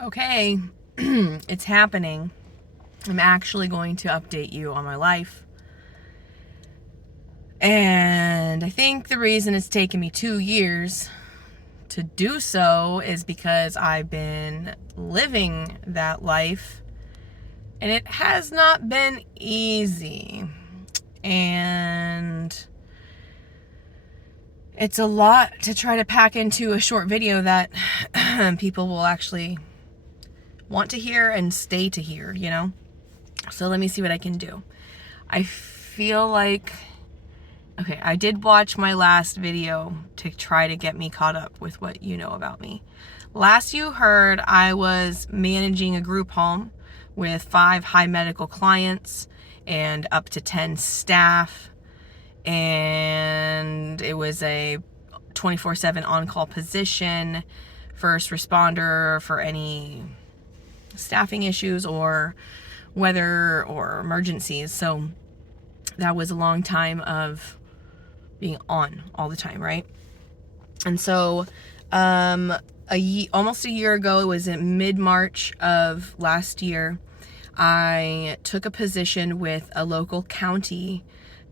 Okay, it's happening. I'm actually going to update you on my life. And I think the reason it's taken me 2 years to do so is because I've been living that life and it has not been easy. And it's a lot to try to pack into a short video that people will actually want to hear and stay to hear, you know? So let me see what I can do. I feel like, okay, I did watch my last video to try to get me caught up with what you know about me. Last you heard, I was managing a group home with 5 high medical clients and up to 10 staff. And it was a 24/7 on-call position, first responder for any staffing issues or weather or emergencies. So that was a long time of being on all the time, right? And so almost a year ago, it was in mid-March of last year, I took a position with a local county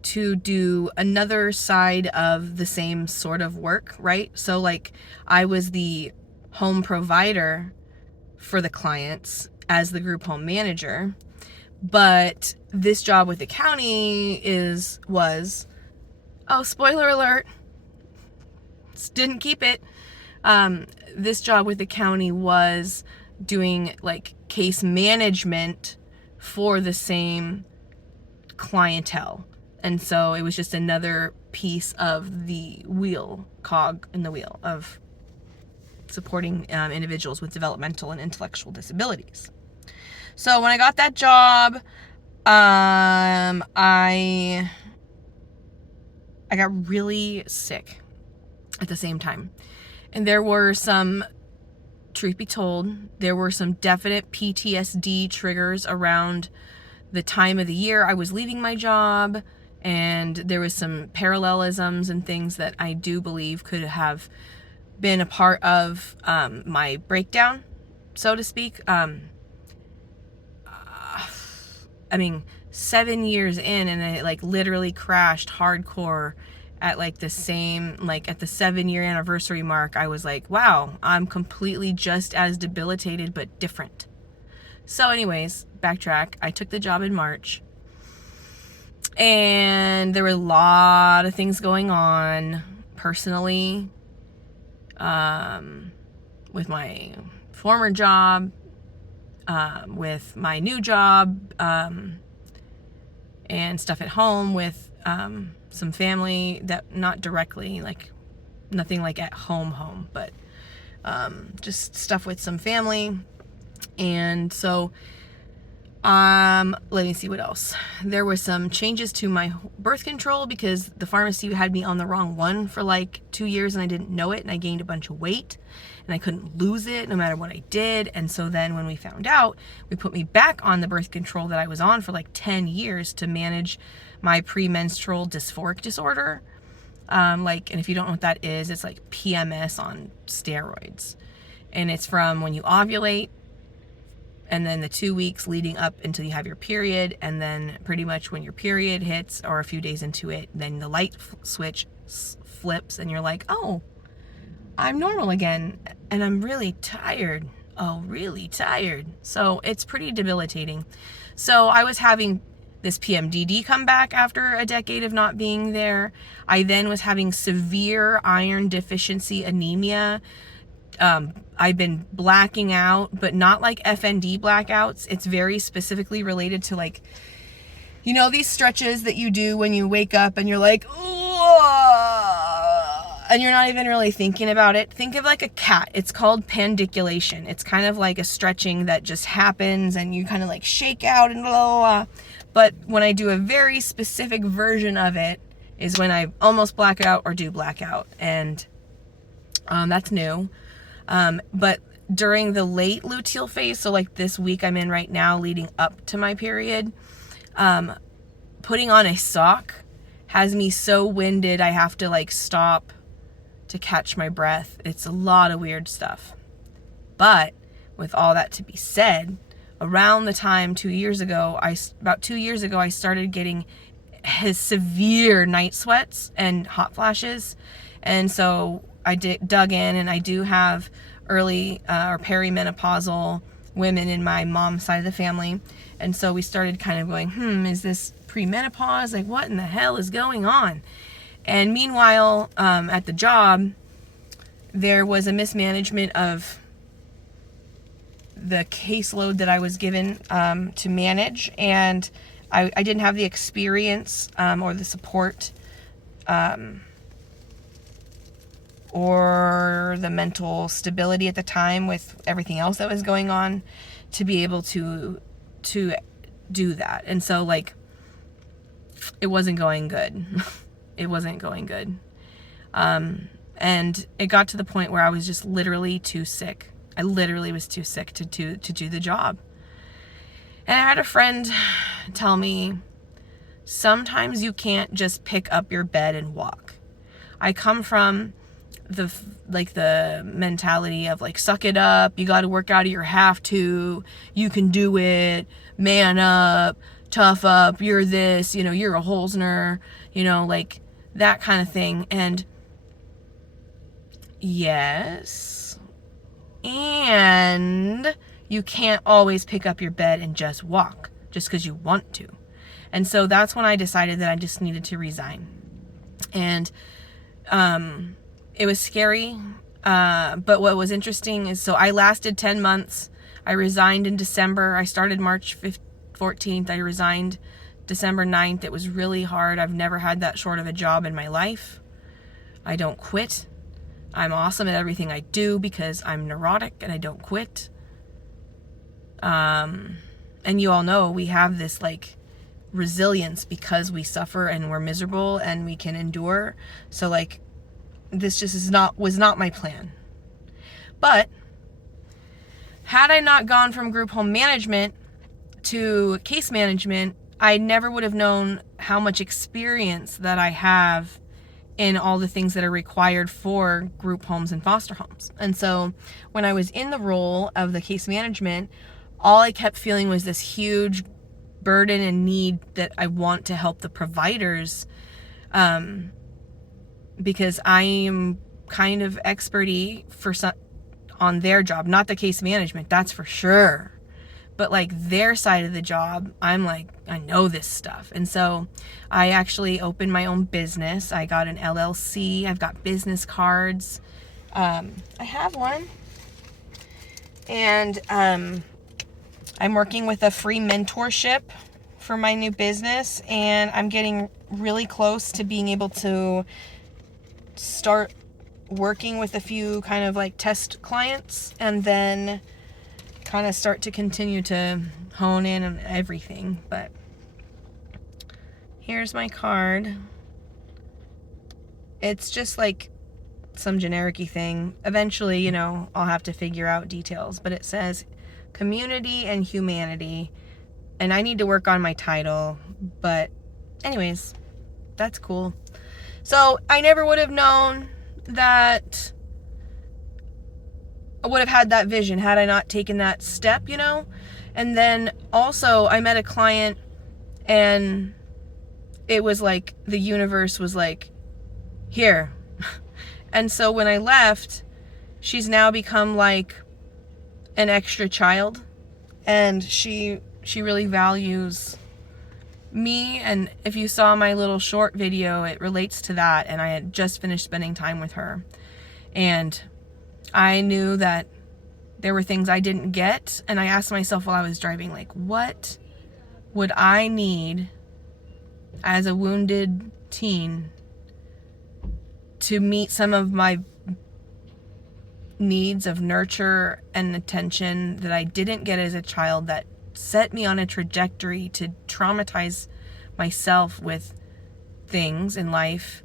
to do another side of the same sort of work, right? So like I was the home provider for the clients as the group home manager, but this job with the county was spoiler alert, didn't keep it. This job with the county was doing like case management for the same clientele. And so it was just another piece of the cog in the wheel of supporting individuals with developmental and intellectual disabilities. So when I got that job, I got really sick at the same time. And there were some, truth be told, there were some definite PTSD triggers around the time of the year I was leaving my job. And there was some parallelisms and things that I do believe could have been a part of my breakdown, so to speak. 7 years in, and it like literally crashed hardcore at like the 7-year anniversary mark. I was like, wow, I'm completely just as debilitated but different. So anyways, backtrack. I took the job in March. And there were a lot of things going on personally with my former job, with my new job, and stuff at home with some family that not directly, like nothing like at home, but just stuff with some family. And so let me see what else. There were some changes to my birth control because the pharmacy had me on the wrong one for like 2 years and I didn't know it, and I gained a bunch of weight and I couldn't lose it no matter what I did. And so then when we found out, we put me back on the birth control that I was on for like 10 years to manage my premenstrual dysphoric disorder. And if you don't know what that is, it's like PMS on steroids. And it's from when you ovulate, and then the 2 weeks leading up until you have your period, and then pretty much when your period hits or a few days into it, then the light switch flips and you're like, oh, I'm normal again and I'm really tired. Oh, really tired. So it's pretty debilitating. So I was having this PMDD come back after a decade of not being there. I then was having severe iron deficiency anemia. I've been blacking out, but not like FND blackouts. It's very specifically related to like, you know, these stretches that you do when you wake up and you're like, and you're not even really thinking about it. Think of like a cat. It's called pandiculation. It's kind of like a stretching that just happens and you kind of like shake out and blah, blah, blah. But when I do a very specific version of it is when I almost black out or do blackout. And that's new. But during the late luteal phase, so like this week I'm in right now leading up to my period, putting on a sock has me so winded I have to like stop to catch my breath. It's a lot of weird stuff. But with all that to be said, around the time about 2 years ago, I started getting his severe night sweats and hot flashes. And so I dug in, and I do have early or perimenopausal women in my mom's side of the family. And so we started kind of going, is this premenopause? Like, what in the hell is going on? And meanwhile, at the job, there was a mismanagement of the caseload that I was given to manage, and I didn't have the experience or the support or the mental stability at the time with everything else that was going on to be able to do that. And so, like, it wasn't going good. It wasn't going good. And it got to the point where I was just literally too sick. I literally was too sick to do the job. And I had a friend tell me, sometimes you can't just pick up your bed and walk. I come from the mentality of, like, suck it up, you got to work out of your have to, you can do it, man up, tough up, you're this, you're a Holzner, like that kind of thing. And yes, and you can't always pick up your bed and just walk just because you want to. And so that's when I decided that I just needed to resign. And it was scary, but what was interesting is, so I lasted 10 months. I resigned in December. I started March 14th. I resigned December 9th. It was really hard. I've never had that short of a job in my life. I don't quit. I'm awesome at everything I do because I'm neurotic and I don't quit. And you all know we have this, like, resilience because we suffer and we're miserable and we can endure. So, like, this just was not my plan. But had I not gone from group home management to case management, I never would have known how much experience that I have in all the things that are required for group homes and foster homes. And so when I was in the role of the case management, all I kept feeling was this huge burden and need that I want to help the providers, because I am kind of expert-y on their job, not the case management, that's for sure. But, like, their side of the job, I'm like, I know this stuff. And so I actually opened my own business. I got an LLC. I've got business cards. I have one. And I'm working with a free mentorship for my new business. And I'm getting really close to being able to start working with a few kind of, like, test clients, and then kind of start to continue to hone in on everything. But here's my card. It's just like some generic-y thing. Eventually, I'll have to figure out details, but it says community and humanity, and I need to work on my title, but anyways, that's cool. So I never would have known that I would have had that vision had I not taken that step, And then also I met a client, and it was like the universe was like, here. And so when I left, she's now become like an extra child, and she really values me. And if you saw my little short video, it relates to that. And I had just finished spending time with her, and I knew that there were things I didn't get, and I asked myself while I was driving, like, what would I need as a wounded teen to meet some of my needs of nurture and attention that I didn't get as a child, that set me on a trajectory to traumatize myself with things in life?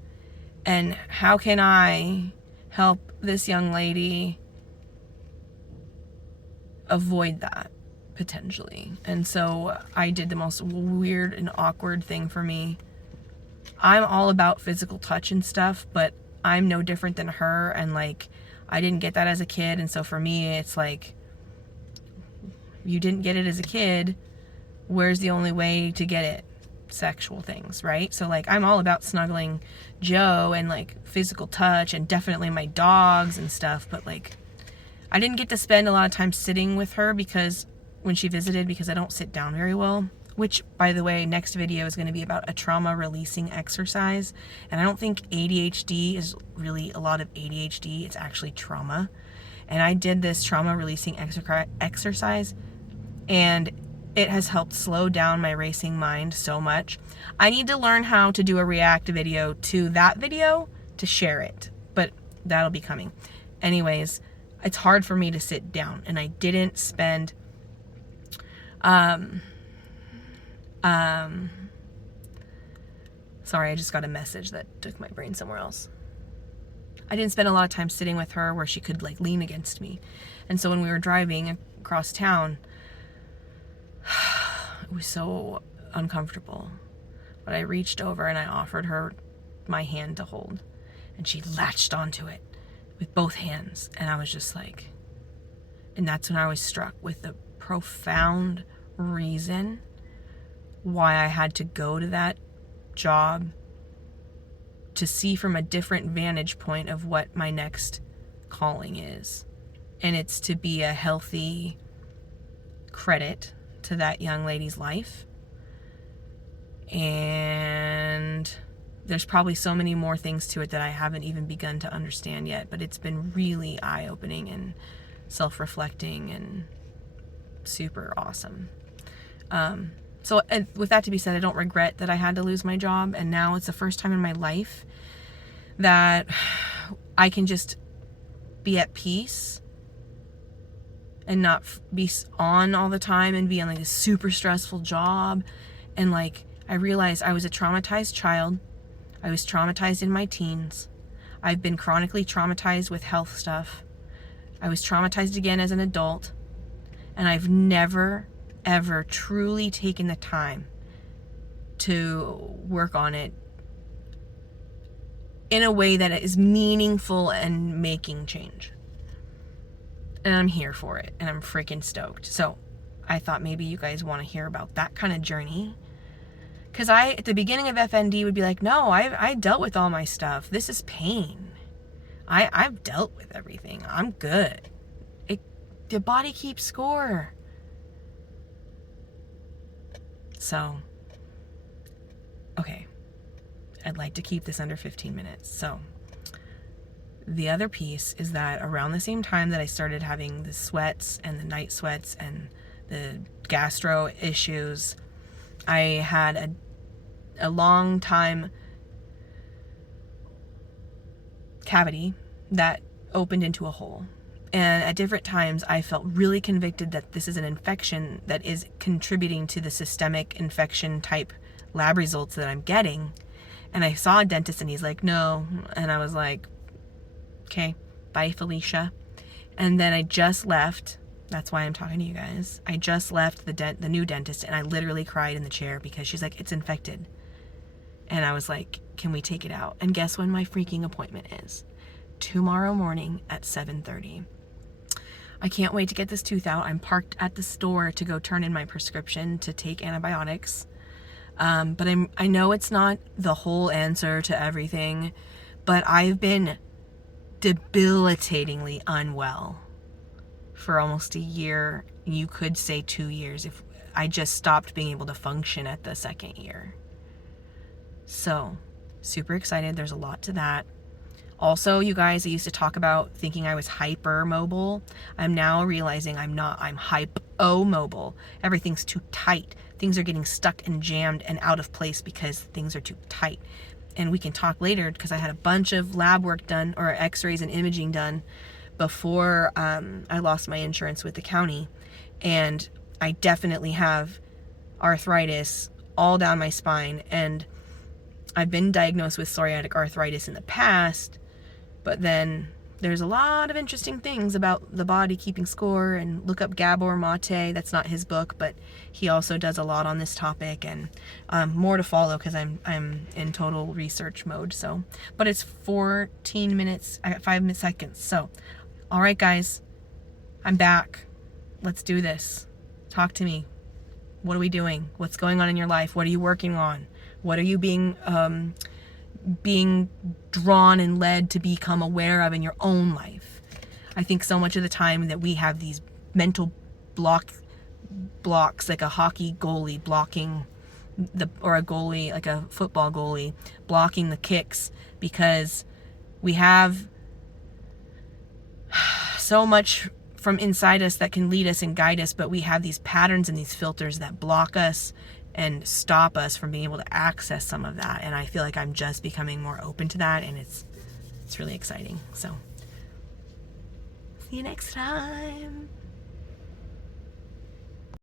And how can I help this young lady avoid that potentially? And so I did the most weird and awkward thing for me. I'm all about physical touch and stuff, but I'm no different than her, and, like, I didn't get that as a kid. And so for me, it's like, You didn't get it as a kid. Where's the only way to get it? Sexual things, right? So like I'm all about snuggling Joe and like physical touch and definitely my dogs and stuff, but like I didn't get to spend a lot of time sitting with her because when she visited, because I don't sit down very well, which by the way, next video is going to be about a trauma releasing exercise. And I don't think ADHD is really a lot of ADHD. It's actually trauma. And I did this trauma releasing exercise and it has helped slow down my racing mind so much. I need to learn how to do a react video to that video to share it, but that'll be coming. Anyways, it's hard for me to sit down, and I didn't spend sorry, I just got a message that took my brain somewhere else. I didn't spend a lot of time sitting with her where she could like lean against me. And so when we were driving across town, it was so uncomfortable. But I reached over and I offered her my hand to hold. And she latched onto it with both hands. And I was just like, and that's when I was struck with the profound reason why I had to go to that job, to see from a different vantage point of what my next calling is. And it's to be a healthy credit to that young lady's life. And there's probably so many more things to it that I haven't even begun to understand yet, but it's been really eye-opening and self-reflecting and super awesome. So with that to be said, I don't regret that I had to lose my job, and now it's the first time in my life that I can just be at peace and not be on all the time and be on like a super stressful job. And like I realized I was a traumatized child. I was traumatized in my teens. I've been chronically traumatized with health stuff. I was traumatized again as an adult, and I've never ever truly taken the time to work on it in a way that is meaningful and making change. And I'm here for it, and I'm freaking stoked. So I thought maybe you guys want to hear about that kind of journey. Because I, at the beginning of FND, would be like, no, I dealt with all my stuff. This is pain. I've dealt with everything. I'm good. The body keeps score. So, okay. I'd like to keep this under 15 minutes. So, the other piece is that around the same time that I started having the sweats and the night sweats and the gastro issues, I had a long time cavity that opened into a hole. And at different times, I felt really convicted that this is an infection that is contributing to the systemic infection type lab results that I'm getting. And I saw a dentist and he's like, no. And I was like, okay, bye, Felicia. And then I just left. That's why I'm talking to you guys. I just left the new dentist, and I literally cried in the chair because she's like, it's infected. And I was like, can we take it out? And guess when my freaking appointment is? Tomorrow morning at 7:30. I can't wait to get this tooth out. I'm parked at the store to go turn in my prescription to take antibiotics. But I know it's not the whole answer to everything, but I've been debilitatingly unwell for almost a year. You could say 2 years if I just stopped being able to function at the second year. So, super excited. There's a lot to that. Also, you guys, I used to talk about thinking I was hypermobile. I'm now realizing I'm not. I'm hypo-mobile. Everything's too tight. Things are getting stuck and jammed and out of place because things are too tight. And we can talk later because I had a bunch of lab work done, or x-rays and imaging done, before I lost my insurance with the county. And I definitely have arthritis all down my spine. And I've been diagnosed with psoriatic arthritis in the past, but then there's a lot of interesting things about the body keeping score. And look up Gabor Mate. That's not his book, but he also does a lot on this topic, and more to follow because I'm in total research mode. So, but it's 14 minutes. I got 5 seconds. So, all right, guys, I'm back. Let's do this. Talk to me. What are we doing? What's going on in your life? What are you working on? What are you being drawn and led to become aware of in your own life? I think so much of the time that we have these mental blocks, like a hockey goalie blocking or a goalie, like a football goalie, blocking the kicks, because we have so much from inside us that can lead us and guide us, but we have these patterns and these filters that block us and stop us from being able to access some of that. And I feel like I'm just becoming more open to that, and it's really exciting. So see you next time.